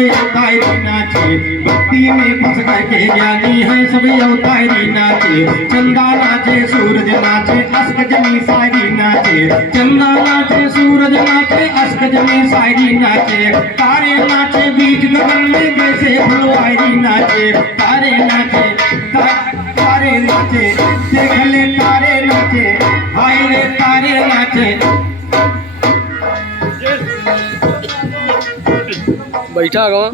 सब अवतारी नाचे, भक्ति में फंस करके ज्ञानी है सब अवतारी नाचे। चंदा नाचे सूरज नाचे अस्क जमी सारी नाचे, चंदा नाचे सूरज नाचे अस्क जमी सारी नाचे। तारे नाचे बीच गगन में जैसे फुलवारी नाचे, तारे नाचे तारे नाचे, देख ले तारे नाचे, हाय रे तारे नाचे। बैठा गवा।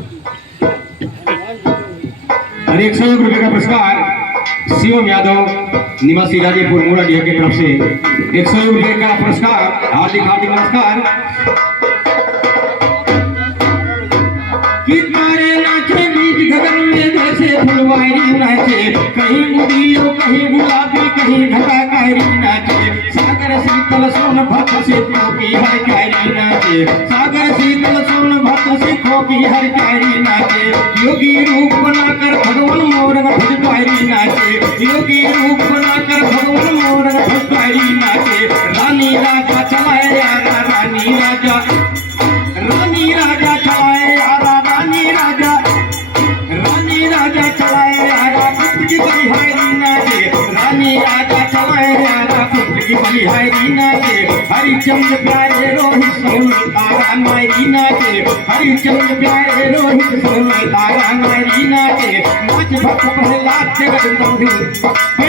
और 100 रुपये का पुरस्कार शिवम यादव निवासी राजेपुर मुराडीह की तरफ से 100 रुपये का पुरस्कार। हार्दिक हार्दिक नमस्कार। कि तारे नाचे बीच गगन में जैसे फुलवारी नाचे, कहीं उड़ियो कहीं गुलाबी कहीं घटाकारी नाचे। सागर शीतल सोन भक्त से की हर कैरी नाचे, सागर शीतल सोन भक्त से की हर कैरी नाचे। योगी रूप बनाकर भगवान मोर भजकारी नाचे, योगी रूप बनाकर भगवान मोर भजकारी नाचे। रानी राजा चलाए यारा, रानी राजा चलाए यारा, रानी राजा चलाए यारा, पुत्र की बलिहारी नाचे, रानी राजा चलाए यारा, पुत्र की बलिहारी नाचे। हरिचंद्र प्यारे रोहित सोन तारा नारी नाचे, हरिचंद्र प्यारे रोहित सोन तारा नारी नाचे। नाच भक्त प्रहलाद जगन्नाथ,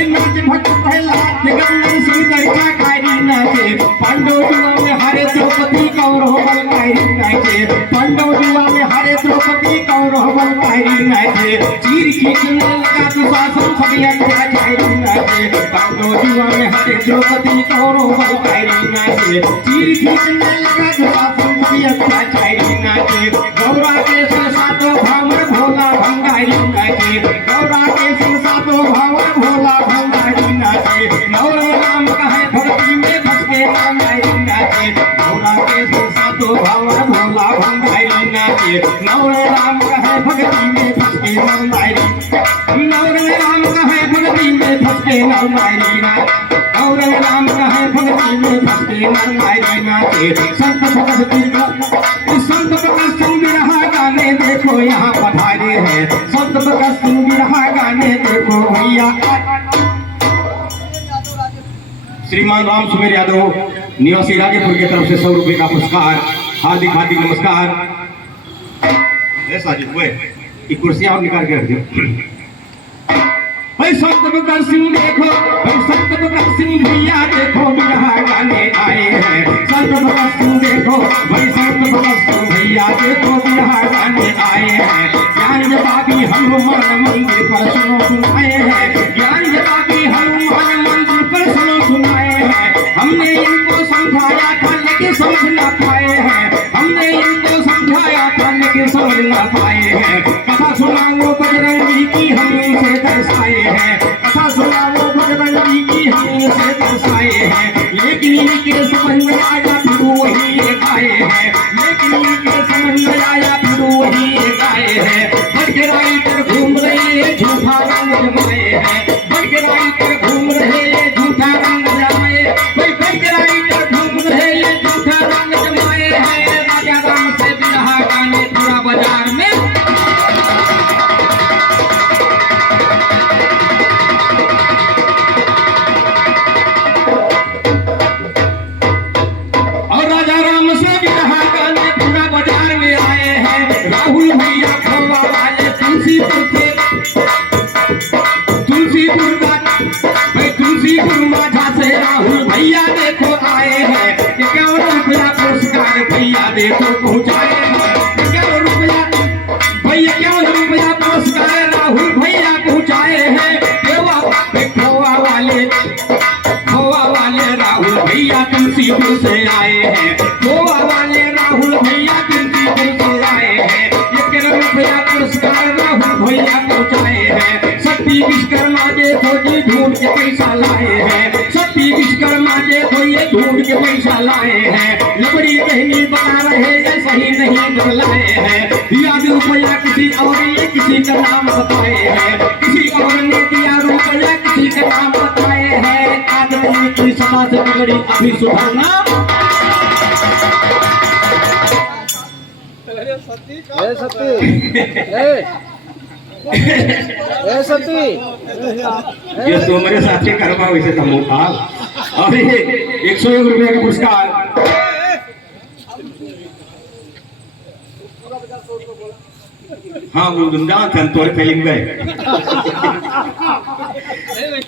नाच भक्त प्रहलाद जगन्नाथ सुंदर चाकारी नाचे। पांडव जुआ में हरे द्रौपदी कौरव बलकारी नाचे, पांडव जुआ में हरे द्रौपदी कौरव बलकारी नाचे। चीर खींचने लगा दुशासन सभी अत्याचारी नाचे, पांडव जुआ में हरे द्रौपदी कौरव बलकारी नाचे। चीर खींचने लगा दुशासन सभी अत्याचारी नाचे। गौरा के संग सातों भावर भोला भंगारी नाचे, गौरा के संग सातों भावर भोला भंगारी नाचे। नवरे राम कहे भक्ति में फंस के नारी नाचे, गौरा के संग सातों भावर भोला भंगारी नाचे। नवरे राम कहे भक्ति में फंस के नारी, नवरे राम कहे भक्ति में फंस के नारी नाचे, नवरे राम कहे भक्ति में फंस के नारी नाचे। संत भगत सिंह बिरहा गाने देखो यहाँ पधारे हैं, संत भगत सिंह बिरहा गाने देखो भैया। श्रीमान राम सुमेर यादव निवासी राजेपुर की तरफ से 100 रुपये का पुरस्कार। हार्दिक हार्दिक नमस्कार। ये कुर्सियां आप निकाल के रख दो। भाई संत भगत सिंह देखो, भाई संत भगत सिंह भैया देखो बिरहा गाने आए हैं। संत भगत सिंह देखो, भाई संत भगत सिंह भैया देखो बिरहा गाने आए हैं। ज्ञान जवाबी हनुमान मंदिर पर सुनो सुनाए हैं, ज्ञान जवाबी हनुमान मंदिर पर सुनो सुनाए हैं। हमने इनको समझाया था लेकिन समझ ना पाए हैं, हमने इनको समझाया था लेकिन समझ ना पाए हैं। कथा सुनाओ बजरंगी की हम इनसे दर्शाए हैं, कथा सुनाओ बजरंगी की हम इनसे दर्शाए हैं। लेकिन इनके समझ में आया फिर वही एक आए हैं, लेकिन इनके समझ में आया फिर वही एक आए हैं। बढ़ के राइटर घूम रहे झूठा रंग जमाए हैं, बढ़ के राइटर घूम रहे झूठा रंग जमाए, भाई बढ़ के राइटर घूम रहे झूठा रंग जमाए हैं। राजा राम से बिरहा गाने पूरा बाजार में। और राजा राम से बिरहा गाने पूरा बाजार में आए हैं। राहुल भैया खोवा वाले तुलसीपुर से, तुलसीपुर भाई तुलसीपुर माझा से राहुल भैया देखो आए हैं। 51 रुपया पुरस्कार भैया देखो पहुँचाए हैं। 51 रुपया भैया, 51 रुपया पुरस्कार राहुल भैया पहुँचाए हैं। खोवा वाले राहुल भैया तुलसीपुर से आए हैं, खोवा वाले राहुल भैया तुलसीपुर से आए हैं। 51 रुपया पुरस्कार राहुल भैया पहुँचाए हैं। शक्ति विश्वकर्मा देखो जी ढूंढ के पैसा लाए हैं, शक्ति विश्वकर्मा देखो ये ढूंढ के पैसा लाए हैं। लबड़ी कहनी बना रहे ये सही नहीं बदलाए हैं। दिया रुपया किसी और ने किसी का नाम बताए हैं, किसी और ने दिया रुपया किसी का नाम बताए हैं। आदमी की सदा से बिगड़ी अभी सुधारना। ये तो मेरे साथ ही करवा वैसे कम होता। और ये 101 रुपये का पुरस्कार हाँ गुंजा थन तोरे फिल्म गए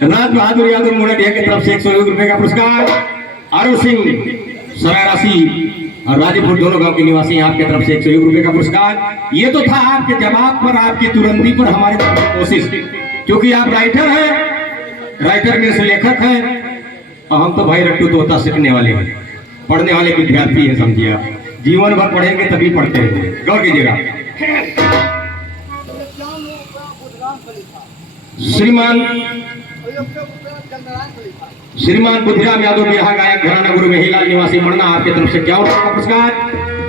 राज बहादुर यादव मुरडिया की तरफ से 101 रुपये का पुरस्कार। आरू सिंह सरारासी और राजीपुर दोनों गांव के निवासी आपके तरफ से 101 रुपये का पुरस्कार। ये तो था आपके जवाब पर, आपकी तुरंती पर हमारी तरफ से कोशिश, क्योंकि आप राइटर हैं, राइटर में से लेखक हैं और हम तो भाई रट्टू तोता सीखने वाले हैं, पढ़ने वाले विद्यार्थी हैं, समझिए आप। जीवन भर पढ़ेंगे तभी पढ़ते रहेंगे, गौर कीजिएगा। श्रीमान बुद्धिराम यादव बिरहा गायक घराना गुरु मेहीलाल निवासी मरना आपके तरफ से 51 रुपये का पुरस्कार।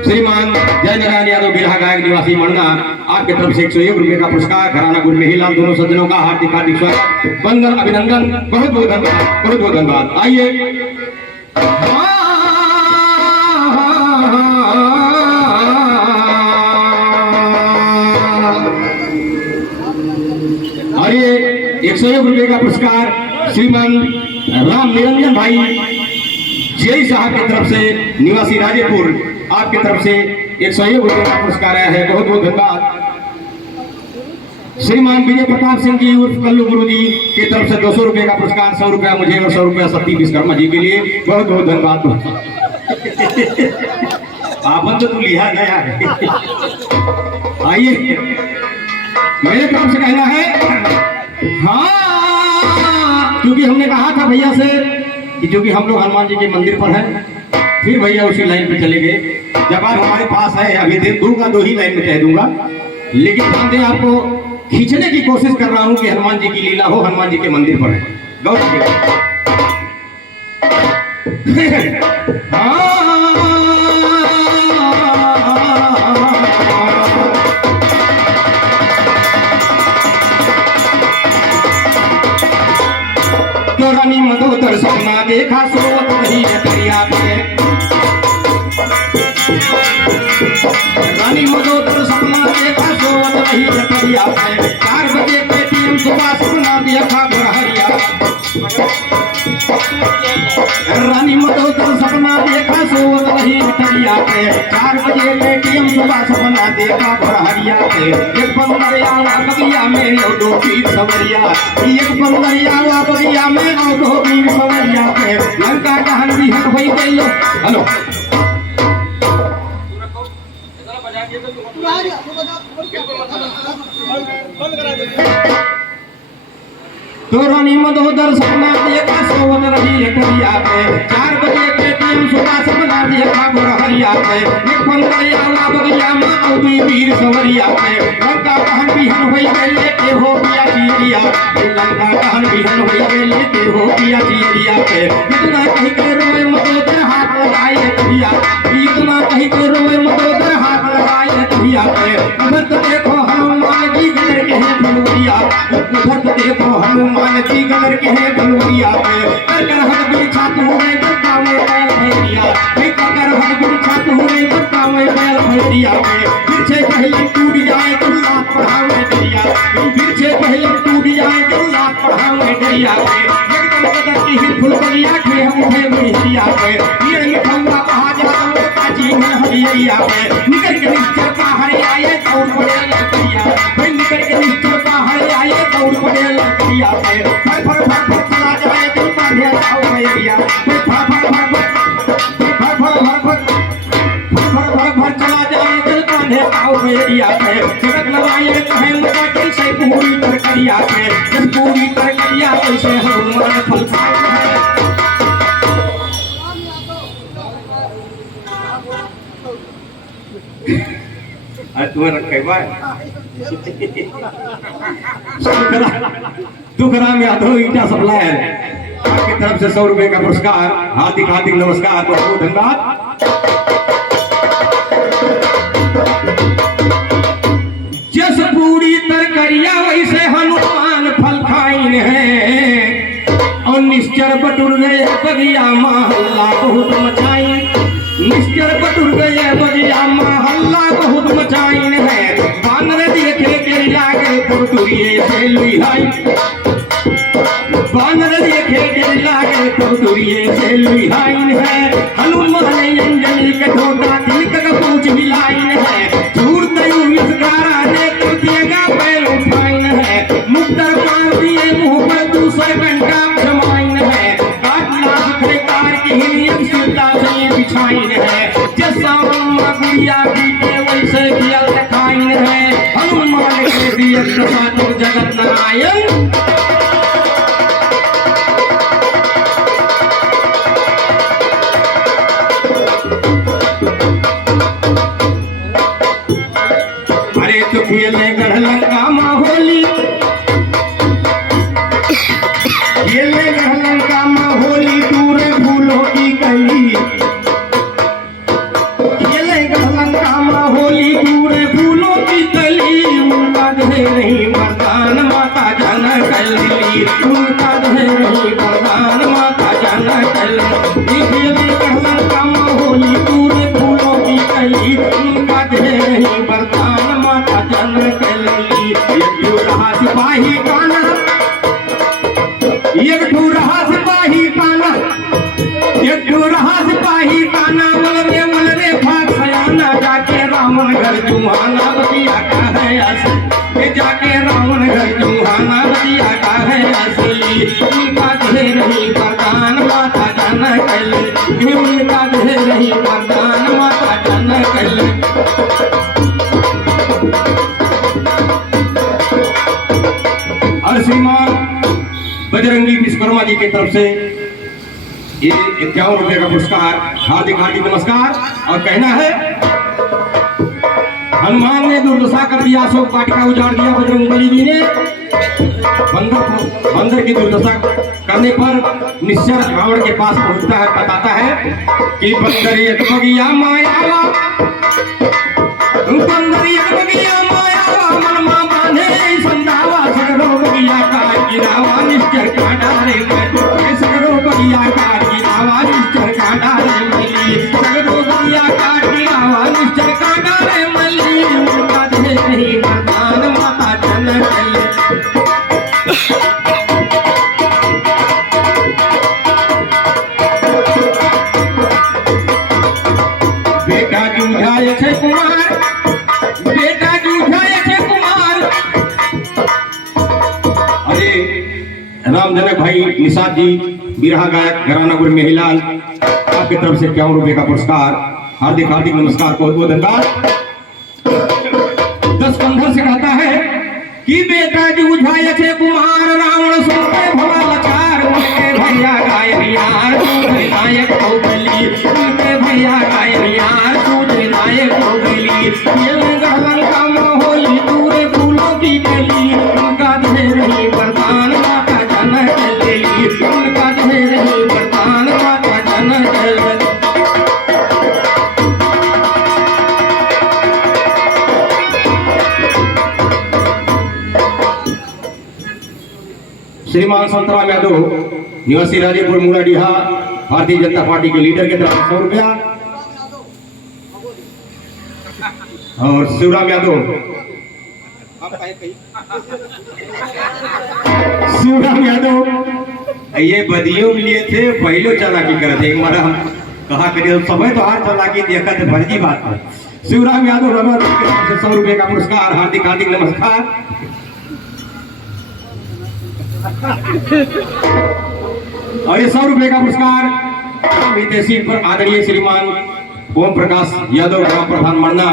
श्रीमान जय नारायण यादव बिरहा गायक निवासी मरना आपके तरफ से 101 रुपये का पुरस्कार। घराना गुरु मेहीलाल दोनों सज्जनों का हार्दिक हार्दिक स्वागत, वंदन, अभिनंदन, बहुत बहुत धन्यवाद, बहुत बहुत धन्यवाद। आइए और ये 101 रुपये का पुरस्कार श्रीमान राम निरंजन भाई जेई साहब की तरफ से निवासी राजेपुर आपकी तरफ से 101 रुपये का पुरस्कार आया है, बहुत बहुत धन्यवाद। श्रीमान विजय प्रताप सिंह जी उर्फ कल्लू गुरु जी की तरफ से 200 रुपये का पुरस्कार, 100 रुपया मुझे और 100 रुपया सती विश्वकर्मा जी के लिए, बहुत बहुत धन्यवाद। आपन तो लिया गया है। आइए मेरे तरफ से कहना है हाँ, क्योंकि हमने कहा था भैया से कि क्योंकि हम लोग हनुमान जी के मंदिर पर हैं, फिर भैया उसी लाइन पे चले गए। जवाब हमारे पास है, अभी दे दूंगा, 2 ही लाइन में कह दूंगा, लेकिन ध्यान दें, आपको खींचने की कोशिश कर रहा हूं कि हनुमान जी की लीला हो, हनुमान जी के मंदिर पर है। गौर तो रानी मधोदर सपना देखा सोवत रही है दरिया पे, रानी मधोदर सपना देखा सोवत रही है दरिया पे, 4 बजे के टीम सुबह सपना देखा भरहरिया। रानी मधोदर सपना देखा सोवत रही है दरिया पे, 4 बजे के टीम सुबह सपना देखा भरहरिया पे। एक बंदरिया बगिया में और 2 वीर सवरिया, एक बंदरिया बगिया में और 2 वीर सवरिया पे, लंका कहन बिहन होई गई। हेलो तो रानी मधोदर सपना देखा सोवत रही है दरिया पे, 4 बजे के टीम सुबह सपना देखा भरहरिया पे। एक बंदरिया बगिया में और 2 वीर सवरिया पे, लंका कहन बिहन होई गई लेके हो पिया चिड़िया, लंका कहन बिहन होई गई लेके हो पिया चिड़िया पे। इतना कहीं के रोए मधोदर हाथ लगाए दरिया, इतना कहीं के रोए मधोदर हाथ लगाए दरिया पे। उधर तो देखो हनुमान जी गलर के हैं फलुरिया, उधर तो देखो हनुमान जी गलर के हैं फलुरिया पे। कर कर हद बिछा तू रे गद्दा में बैल भैया, कर कर हद बिछा तू रे गद्दा में बैल भैया पे। फिर से पहले टूट जाए गल्ला पढ़ावे दरिया, फिर से पहले टूट जाए गल्ला पढ़ावे दरिया पे। एकदम कदर की हिल फुल बगिया के हम उठे भैया पे, ये लिखौंगा कहा जाता काजी में हरिया पे। निकल के निश्चर का हरे आए दौड़ पड़े लड़किया, भाई निकल के निश्चर का हरे आए दौड़ पड़े लड़किया पे। फर फर फर फर चला जाए दिल बांधे जाओ भैया, फर फर फर फर फर फर फर फर फर फर चला जाए दिल बांधे जाओ भैया पे। जगत लगाए कहे मुझे कैसे पूरी तरकरिया पे, जब पूरी तरकरिया कैसे हनुमान फल खाए। तुम्हें रखे तुखराम यादव ईटा सप्लायर आपकी तरफ से 100 रुपए का पुरस्कार, हार्दिक हार्दिक नमस्कार, बहुत बहुत धन्यवाद। जस पूरी तरकरिया वैसे हनुमान फल खाइन है, और निश्चर बटुर गए बगिया महल्ला बहुत मचाई। निश्चर पटुर गए बजिया महल्ला बहुत मचाइन है बानर देखे के लागे पुरटुरिये से लुहाई बानर देखे के लागे पुरटुरिये से लुहाइन है हनुमान अंजनी के ठोटा तिलक का पूछ हिलाइन है झूठ तयू इसकारा ने कुतिएगा पैर उठाइन है मुक्तर पार दिए मुंह पर दूसरे घंटा जमाइन है काटला सुखरे कार की हिलियन सीता से बिछाइन है जैसा अम्मा गुड़िया बीते वैसे किया दिखाइन है हनुमान के दिए प्रसाद जगत नारायण। खेले गढ़लंका होली खेले गढ़लंका होली दूर फूलों की कली खेले गढ़लंका होली दूर फूलों की कली उनका दे रही वरदान माता जन कली उनका दे रही वरदान माता जन कली खेले गढ़लंका होली दूर फूलों की कली उनका दे रही वरदान माता जन कली एक रहा सिपाही काना एक रहा सिपाही काना एक रहा सिपाही काना मल रे भाग सयाना जाके रावण घर जुहाना बतिया का है असली जाके रावण घर जुहाना बतिया का है असली उनका दे रही वरदान माता जन कली उनका दे रही वरदान माता जन कली। और श्रीमान बजरंगी विश्वकर्मा जी की तरफ से ये 51 रुपए का पुरस्कार हार्दिक हार्दिक नमस्कार। और कहना है हनुमान ने दुर्दशा कर दिया अशोक वाटिका उजाड़ दिया बजरंगबली जी ने बंदर की दुर्दशा करने पर निश्चर रावण के पास पहुंचता है बताता है कि बंदर एक बगिया मायावा बंदर एक बगिया मायावा मनमा बांधे संदावा सगरो बगिया का गिरावा निश्चर का डारे में सगरो बगिया का गिरावा निश्चर का डारे मली सगरो बगिया का गिरावा निश्चर का डारे मली उनका दे नहीं वरदान माता जन कली। बेटा जूझाए छे कुमार बेटा जूझाए छे कुमार। अरे राम जनक भाई निषाद जी बिरहा गायक घराना गुरु मेहिलाल आपकी तरफ से 51 रुपए का पुरस्कार हार्दिक हार्दिक नमस्कार बहुत बहुत धन्यवाद। 10 कंधर से कहता है कि बेटा जूझाए छे कुमार रावण सुनते भला लाचार उनके भैया गायन यार सूझे नायक हो गली उनके भैया गायन यार सूझे नायक हो गली ये गढ़लंका होली दूर फूलों की कली उनका दे रही वरदान माता जन कली उनका दे रही वरदान माता जन कली। श्रीमान संतराम यादव निवासी राजेपुर मुराडीहा भारतीय जनता पार्टी के लीडर के तरफ 100 रुपया और शिवराम यादव ये बदियों लिए थे पहले चालाकी करते हमारा कहा करिए समय तो हार चालाकी देखा थे फर्जी बात है। शिवराम यादव रबर की तरफ से 100 रुपए का पुरस्कार हार्दिक हार्दिक नमस्कार। और ये 100 रुपए का पुरस्कार विदेशी पर आदरणीय श्रीमान ओम प्रकाश यादव ग्राम प्रधान मरना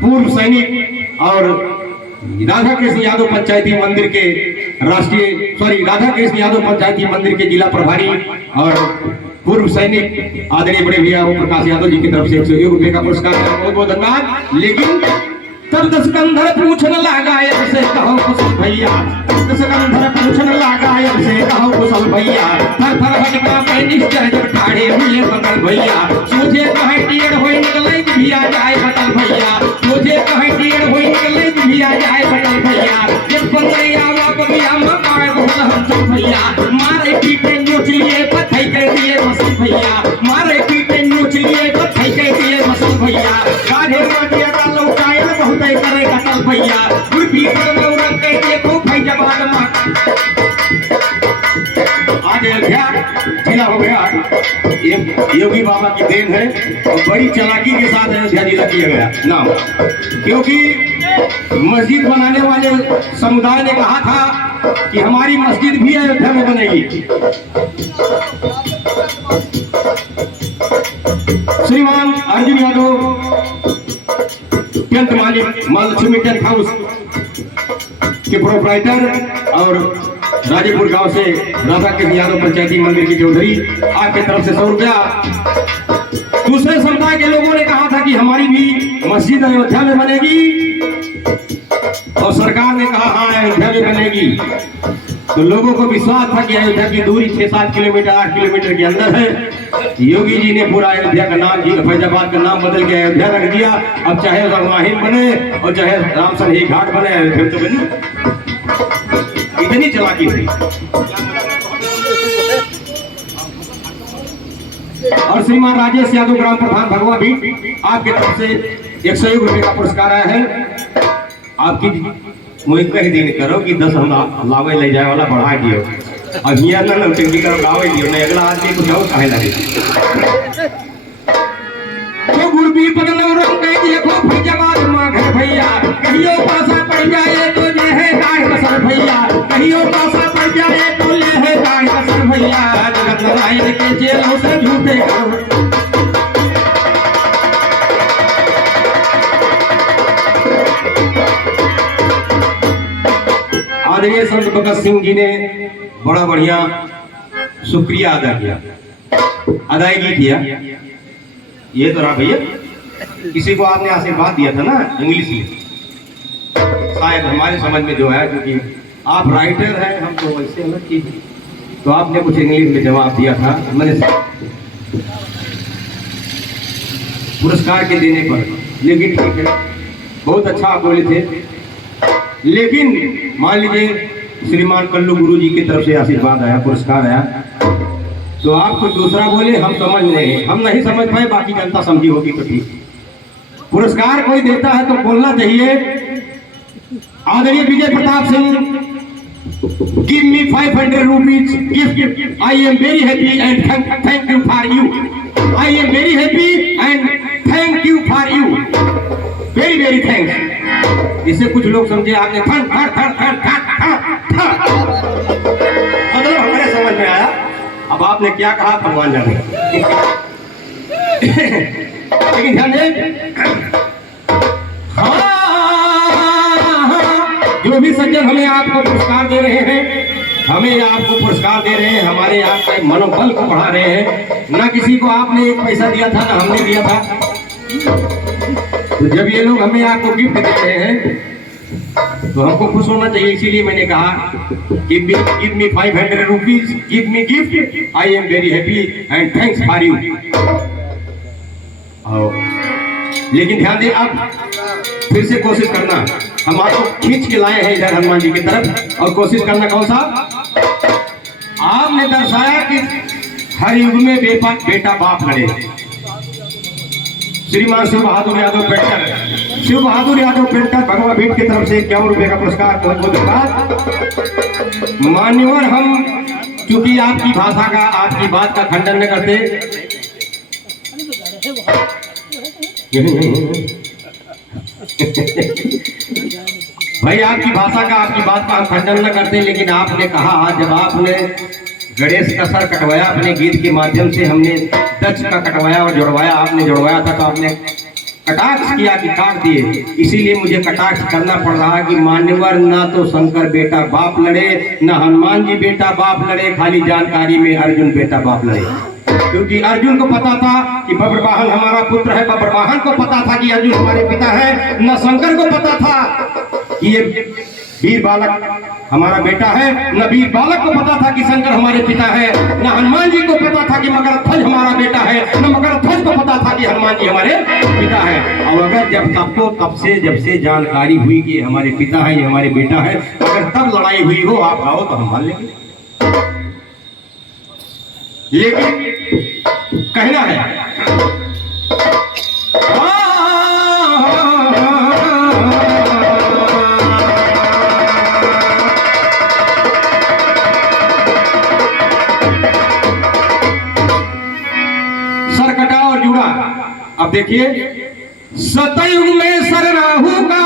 पूर्व सैनिक और राधा कृष्ण यादव पंचायती मंदिर के राधा कृष्ण यादव पंचायती मंदिर के जिला प्रभारी और पूर्व सैनिक आदरणीय बड़े भैया ओम प्रकाश यादव जी की तरफ से 101 रुपए का पुरस्कार बहुत बहुत धन्यवाद। लेकिन तब 10 कंधर पूछने लगा से कहो कुशल भैया 10 कंधर पूछने लगा से कहो कुशल भैया थर थर हटका पे निश्चय जब ठाड़े हुए बगल भैया सोचे कहे टीड़ होई निकले भिया जाए बटल भैया सोचे कहे टीड़ होई निकले भिया जाए बटल भैया जब बंदरिया बगिया में पाए बहुत हम भैया मारे पीटे नोच लिए पथई कर दिए मसल भैया मारे पीटे नोच लिए पथई गुरबी बदनौरत के देखो फैजाबाद माँ। आज अयोध्या जिला हो गया, ये योगी बाबा की देन है और बड़ी चालाकी के साथ अयोध्या जिला किया गया नाम, क्योंकि मस्जिद बनाने वाले समुदाय ने कहा था कि हमारी मस्जिद भी अयोध्या में बनेगी। श्रीमान अर्जुन यादव टेंट मालिक मां लक्ष्मी टेंट हाउस के प्रोप्राइटर और राजेपुर गांव से राधा कृष्ण यादव पंचायती मंदिर की चौधरी, आपकी तरफ से 100 रुपया। दूसरे समुदाय के लोगों ने कहा था कि हमारी भी मस्जिद अयोध्या में बनेगी और सरकार ने कहा हाँ अयोध्या में बनेगी। तो लोगों को विश्वास था कि अयोध्या की दूरी 6-7 किलोमीटर 8 किलोमीटर के अंदर है। योगी जी ने पूरा अयोध्या का नाम, फैजाबाद का नाम बदल के अयोध्या रख दिया। अब चाहे रामाहिम बने और चाहे रामसरही घाट बने, अयोध्या तो बनी। इतनी चालाकी थी। और श्रीमान राजेश यादव ग्राम प्रधान भगवा भी आपके तरफ से 101 रुपये का पुरस्कार आया है। आपकी मुझे कह दिन करो कि 10 हम लावे ले जाए वाला बढ़ा दियो, अब यहाँ ना नौटंकी करो लावे दियो, नहीं अगला आदमी कुछ और कहे लगे। तो गुरबी बदनौरत के देखो फैजाबाद माँ घर भैया, कहियो पासा पड़ जाए तो ले है गाय बसर भैया, कहियो पासा पड़ जाए तो ले है गाय बसर भैया, जगत नारायण के जेलों से झूठे करो। आदरणीय संत भगत सिंह जी ने बड़ा बढ़िया शुक्रिया अदा किया, अदायगी किया। ये तो रहा भैया, किसी को आपने आशीर्वाद दिया था ना इंग्लिश में, शायद हमारे समझ में जो है, क्योंकि आप राइटर हैं, हम तो वैसे अलग चीज, तो आपने कुछ इंग्लिश में जवाब दिया था मैंने पुरस्कार के देने पर। लेकिन ठीक है, बहुत अच्छा आप बोले थे। लेकिन मान लीजिए श्रीमान कल्लू गुरु जी की तरफ से आशीर्वाद आया, पुरस्कार आया, तो आप कुछ दूसरा बोले, हम समझ नहीं, हम नहीं समझ पाए, बाकी जनता समझी होगी तो ठीक। पुरस्कार कोई देता है तो बोलना चाहिए। आदरणीय Vijay Pratap Singh, give me 500 rupees gift. I am very happy and thank you for you. I am very happy and thank you for you. Very very thanks. इससे कुछ लोग समझे आपने थन थन थन थन थन मतलब हमारे समझ में आया। अब आपने क्या कहा भगवान जाने। लेकिन ध्यान दें, जो भी सज्जन हमें आपको पुरस्कार दे रहे हैं, हमें आपको पुरस्कार दे रहे हैं, हमारे आपके मनोबल को बढ़ा रहे हैं। ना किसी को आपने एक पैसा दिया था, ना हमने दिया था। तो जब ये लोग हमें आपको गिफ्ट दे रहे हैं तो हमको खुश होना चाहिए। इसीलिए मैंने कहा give me 500 rupees, give me gift, I am very happy and thanks for you. लेकिन ध्यान दें, अब फिर से कोशिश करना, हम आपको खींच के लाए हैं इधर हनुमान जी की तरफ, और कोशिश करना कौन सा, आपने दर्शाया कि हर युग में बेटा बाप लड़े। श्रीमान शिव बहादुर यादव पेंटर, शिव बहादुर यादव पेंटर भगवा भीट की तरफ से 51 रुपये का पुरस्कार। बहुत बहुत धन्यवाद मान्यवर। हम चूंकि आपकी भाषा का, आपकी बात का खंडन न करते, भाई आपकी भाषा का, आपकी बात का हम खंडन न करते, लेकिन आपने कहा, जब आपने गणेश का सर कटवाया अपने गीत के माध्यम से, हमने दक्ष का कटवाया और जुड़वाया, आपने जुड़वाया था, तो आपने कटाक्ष किया कि काट दिए। इसीलिए मुझे कटाक्ष करना पड़ रहा कि मान्यवर, ना तो शंकर बेटा बाप लड़े, ना हनुमान जी बेटा बाप लड़े, खाली जानकारी में अर्जुन बेटा बाप लड़े। क्योंकि अर्जुन को पता था कि बब्रवाहन हमारा पुत्र है, बब्रवाहन को पता था कि अर्जुन हमारे पिता है, न शंकर को पता था कि ये वीर बालक हमारा बेटा है, न वीर बालक को पता था कि शंकर हमारे पिता है, न हनुमान जी को पता था कि मगरध्वज हमारा बेटा है, न मगरध्वज को पता था कि हनुमान जी हमारे पिता है। और अगर जब से जानकारी हुई कि हमारे पिता है, ये हमारे बेटा है, अगर तब लड़ाई हुई हो, आप गाओ तो हम मान लेंगे। लेकिन कहना है, देखिए, सतयुग में सर राहु का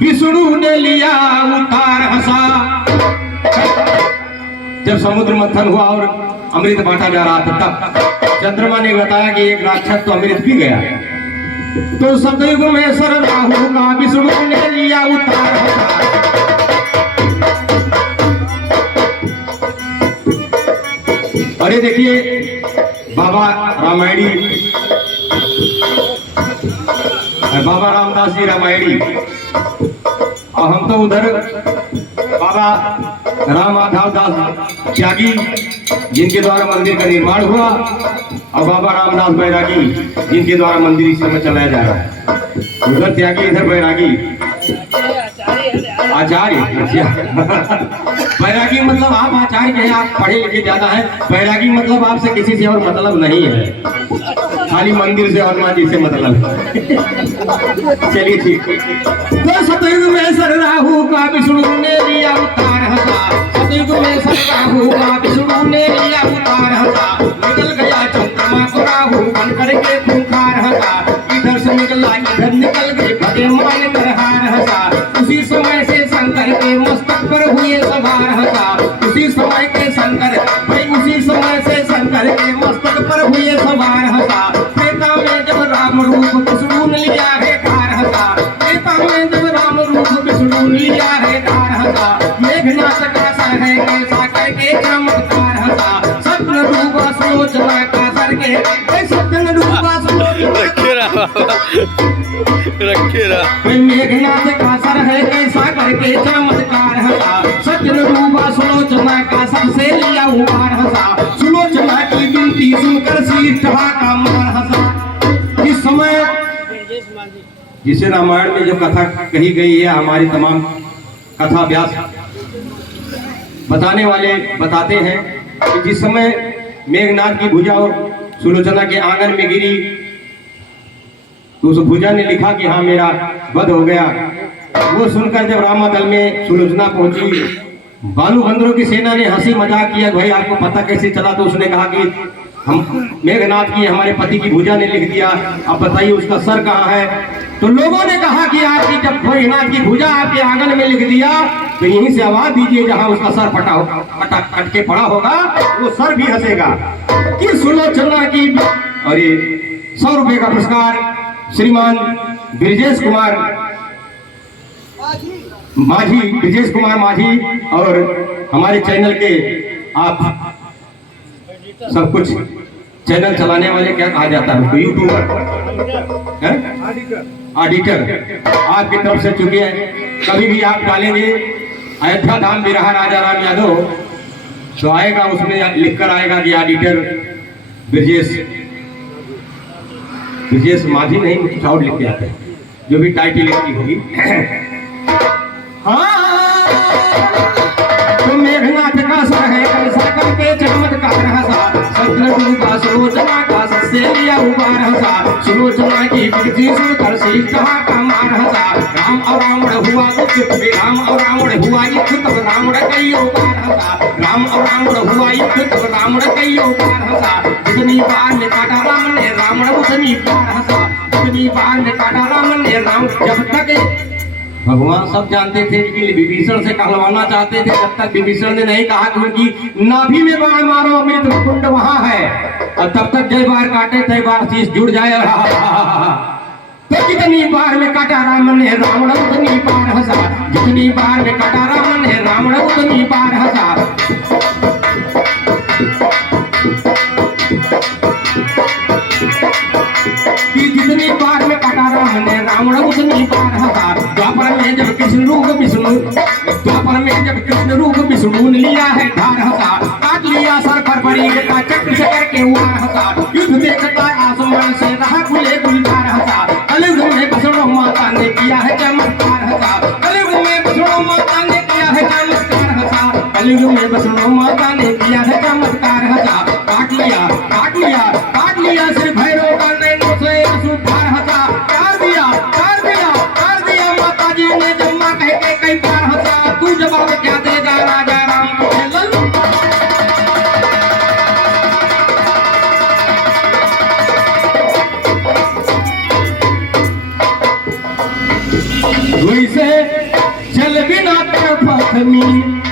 विष्णु ने लिया उतार हंसा। जब समुद्र मंथन हुआ और अमृत बांटा जा रहा था, तब चंद्रमा ने बताया कि एक राक्षस तो अमृत पी गया। तो सतयुग में सर राहु का विष्णु ने लिया उतार हंसा। और ये देखिए बाबा रामायणी, बाबा रामदास जी रामायणी, और हम तो उधर बाबा राम माधव दास त्यागी जिनके द्वारा मंदिर का निर्माण हुआ, और बाबा रामदास बैरागी जिनके द्वारा मंदिर इस समय चलाया जा रहा है। उधर त्यागी, इधर बैरागी, आचार्य। बैरागी मतलब आप आचार्य हैं, आप पढ़े लिखे ज्यादा हैं। बैरागी मतलब आपसे किसी से और मतलब नहीं है, खाली मंदिर से हनुमान जी से मतलब है। चलिए ठीक। तो सतयुग में सर राहु का विष्णु ने लिया उतार हंसा। सतयुग में सर राहु का विष्णु ने लिया उतार हंसा। निकल गया चंद्रमा को राहु बन करके खूंखार हंसा। इधर से निकला इधर निकल गए भगे मान कर हार हंसा। उसी समय से शंकर के मस्तक पर हुए सवार हंसा। उसी समय के शंकर भाई, उसी समय से शंकर के मस्तक पर हुए सवार हंसा। त्रेता में जब राम रूप विष्णु ने लिया है धार हंसा। त्रेता में जब राम रूप विष्णु ने लिया है धार हंसा। मेघनाथ का सर है कैसा करके चमत्कार हंसा। सत्य रूप सुलोचना का सर के सत्य रूप मेघनाथ का सर है कैसा करके चमत्कार हंसा। सत्य रूप सुलोचना का सर से लिया उबार हंसा। सुलोचना की विनती सुनकर शीश का मार हंसा। इस समय जिसे रामायण में जो कथा कही गई है, हमारी तमाम कथा व्यास बताने वाले बताते हैं कि जिस समय मेघनाथ की भुजा सुलोचना के आंगन में गिरी, तो उस भुजा ने लिखा कि हाँ मेरा वध हो गया। वो सुनकर जब रामादल में सुलोचना पहुंची, बालू बंदरों की सेना ने हंसी मजाक किया, भाई आपको पता कैसे चला? तो उसने कहा कि हम मेघनाथ की हमारे पति की भुजा ने लिख दिया, अब बताइए उसका सर कहाँ है? तो लोगों ने कहा कि आपकी जब मेघनाथ की भुजा आपके आंगन में लिख दिया, तो यहीं से आवाज दीजिए जहां उसका सर कट के पड़ा होगा, वो सर भी हंसेगा। कि सुलोचना की। और ये 100 रुपए का पुरस्कार श्रीमान ब्रिजेश कुमार माझी, ब्रिजेश कुमार माझी, और हमारे चैनल के आप सब कुछ चैनल चलाने वाले, क्या कहा जाता है उसको, यूट्यूबर, ऑडिटर, आपकी तरफ से चुके हैं। कभी भी आप डालेंगे अयोध्या धाम बिरहा राजा राम यादव, तो आएगा, उसमें लिखकर आएगा कि ऑडिटर ब्रिजेश माझी, नहीं कुछ और लिख के आता है, जो भी टाइटल इसकी होगी। हाँ, तो मेघनाथ का सर है कैसा करके चमत्कार हंसा। सतलु का सुलोचना का सर से लिया उबार हंसा। सुलोचना की विनती सुनकर शीश का मार हंसा। राम और रावण हुआ युद्ध, राम और रावण हुआ युद्ध, तब रावण कईयों बार हंसा। राम और रावण हुआ युद्ध, तब रावण कईयों बार हंसा। जितनी बार ने काटा राम ने रावण उतनी बार हंसा। जितनी बार ने काटा राम ने राम, जब तक भगवान सब जानते थे कि विभीषण से कहलवाना चाहते थे, जब तक विभीषण ने नहीं कहा कि उनकी नाभि में बाण मारो, अमृत कुंड वहां है, और तब तक जय बार काटे तय बार शीश जुड़ जाए। तो जितनी बार में काटा राम ने रावण उतनी बार हंसा। जितनी बार में काटा राम ने रावण उतनी बार हंसा। जितनी बार में काटा राम ने रावण उतनी बार हंसा। द्वापर में जब कृष्ण रूप विष्णु ने लिया है धार हंसा। काट लिया सर पर बड़ी का चक्र से करके वार हंसा। युद्ध देखता आसमान से रहा खुले गुलजार हंसा। कलयुग में बसड़ो माता ने किया है चमत्कार हंसा। कलयुग में बसड़ो माता ने किया है चमत्कार हंसा। कलयुग में बसड़ो माता ने किया है चमत्कार हंसा। काट लिया सिर भैरव का नैनों से सुधार हंसा। कर दिया माता जी ने जम्मा कह के कई बार हंसा। तू जवाब क्या देगा राजा राम को? मी